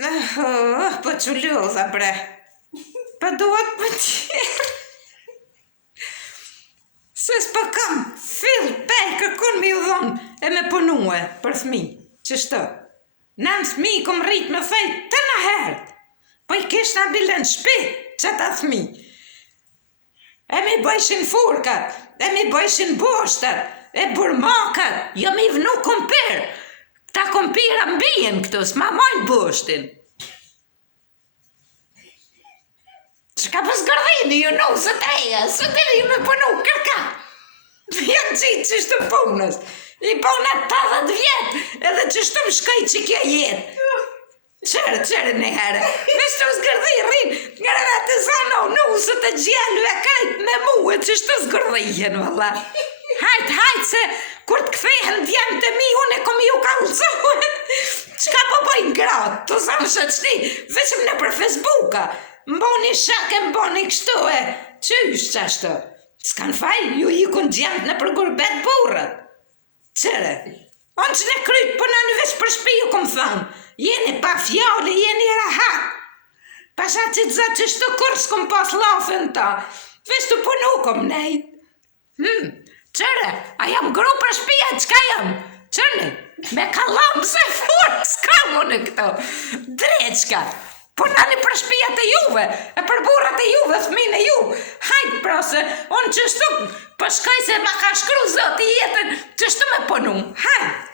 Po që ljoza bre. Pa duhet për tjerë. Se s'pa kam fill pej kërkun me ju dhonë e me punue për fmi. Qështu? Nën fmi kom rrit me fejt të në herë. Po i kish në bilen shpi që ta fmi. E mi bëjshin furkat, e mi bëjshin boshtat, e burmakat, jo mi vnu kompir. Ta kompira mbijen këtu, s'ma mojnë boshtin. Qka për zgërdhini ju nusët eja, së të ju me punu kërka. Janë qitë qishtë punës. I punat 80 vjetë, edhe qishtë më shkoj që kjo jetë. Qërë në herë. Vishtë të zgërdhi rrinë, nga rrë të zano nusët e gjellu e kajtë me muë, qishtë të zgërdhijen, valla. Hajtë, se kur të kthehen djemë të mi, unë e kom ju kalëzohet. Qka po bojnë gratë, të zanë shëqni, veçëm në për Facebooka. Mboni shake, mboni kështu e, qysh qashtu? S'kan faj, ju i kun djemë në për gurbet burët. Qëre? Onë që ne krytë puna në veç për shpi ju kom thënë. Jeni pa fjallë, jeni rahat. Pasha që të zatë qështu kur s'kom pas lafën ta. Veç të punu kom nejt. Qëre, a jam gru për shpia, qka jam? Qëni, me kalam se furë, s'ka mu në këto. Dreqka, punani për shpijat e juve, e për burrat e juve, fëmin e ju. Hajtë prase, unë qështu, për shkaj se ma ka shkru zoti jetën, qështu me punu. Hajtë.